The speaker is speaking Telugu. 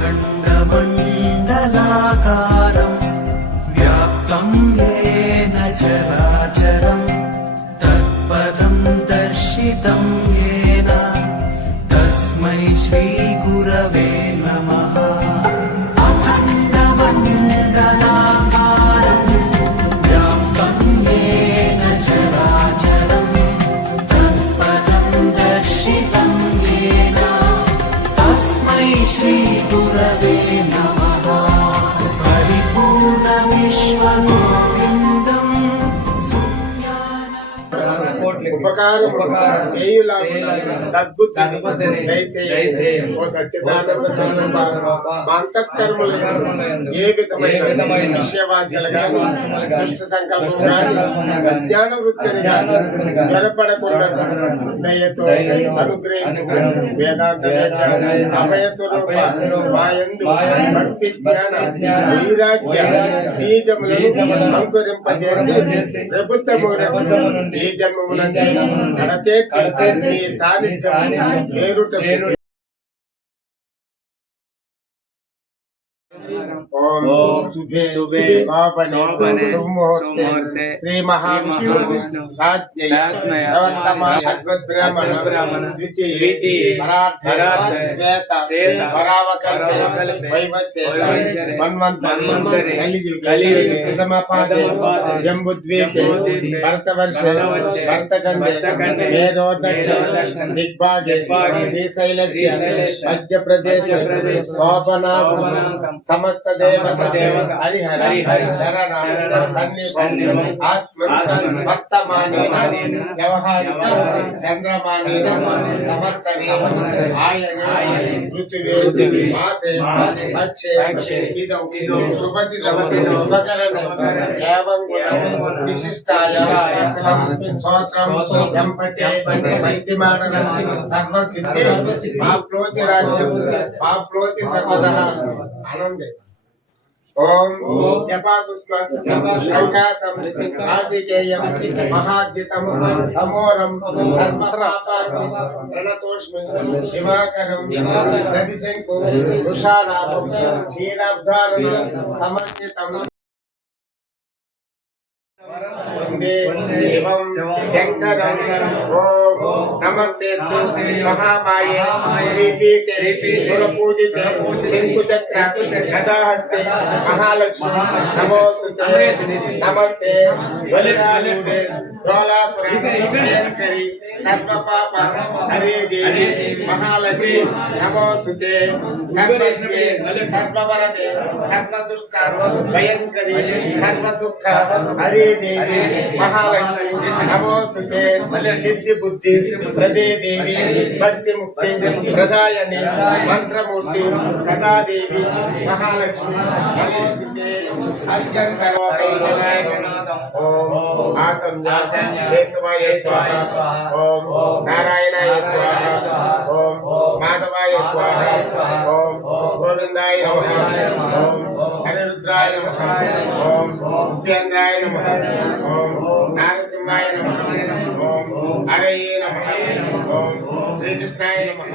अखण्डमण्डलाकारं व्याप्तं येन चराचरं तत्पदं दर्शितं येन तस्मै श्रीगुरवे नमः। अखण्डमण्डलाकारं व्याप्तं येन चराचरं तत्पदं दर्शितं येन तस्मै श्रीगुरवे नमः। परिपूर्णविश्वगोविन्दं ఉపకారం సద్బుద్ధిని దయచేయు. ఓ సచ్చిదానంద స్వరూప, మా అంతఃకరముల ఏ విధమైన విషయవాంఛలు గాని దుష్ట సంకల్పం గాని అజ్ఞాన వృత్తిని గాని త్వరపడకుండా దయతో అనుగ్రహించు. వేదాంత వేద్య అభయ స్వరూప మా యందు భక్తి జ్ఞాన వైరాగ్య బీజములను అంకురింపజేసి ప్రభుత్వము ఈ జన్మమునందు నడతేర్చి సాన్నిధ్యం చేరుట. ओम शुभे शोभने सुमुहूर्ते श्री महाविष्णु राज्ञै अद्भुत ब्राह्मण द्वितीय परार्थे श्वेत परावकल्पे वैवस्वते मन्वन्तरे कलियुगे प्रथम पादे जम्बुद्वीपे भरतवर्षे भरतखण्डे मेरोदक्ष दिग्भागे श्रीशैलस्य मध्यप्रदेशे शोभनापुरं समस्त देवता हरिहर शरण सन्निधि आस्मन् वर्तमानेन व्यवहारिक चंद्रमानेन संवत्सरे आयने ऋतुवे मासे पक्षे इदौ शुभदिनम् उपकरण एवं विशिष्टाय स्तोत्रं यंपटे भक्तिमानः सर्वसिद्धि माप्नोति राज्यं माप्नोति सर्वदः आनंदे। ओम जपाकुस्मं संकासं आसिकेयं महाद्युतं अमोरं सर्वपापात् प्रणतोष्मि दिवाकरं दधिशंको तुषाराभं क्षीराब्धारणं समर्पितं वंदे शिवं शंकरं। ओम नमस्ते महामाये श्रीपीठे सुरपूजिते शंकुचक्र गदाहस्ते महालक्ष्मी नमोस्तुते। नमस्ते वलितारूढे डोलासुरभयंकरी सर्वपाप हरे देवी महालक्ष्मी नमोस्तुते। सर्वस्वे सर्ववरदे सर्वदुष्ट भयंकरी सर्वदुःख हरे देवी महालक्ष्मी नमोस्तुते। सिद्धि बुद्धि प्रदे देवी भक्ति मुक्ति प्रदायने मंत्रमूर्ति सदा देवी महालक्ष्मी नमोस्तुते। अर्चन करो कैजनाय ओम आसंजा केशवाय स्वाहा ओम नारायणाय स्वाहा ओम माधवाय स्वाहा ओम गोविंदाय नमः ओम हरिरुद्राय नमः ओम उपेन्द्राय नमः ओम नारसिंहाय नमः ओम हरये नमः ओम श्री कृष्णाय नमः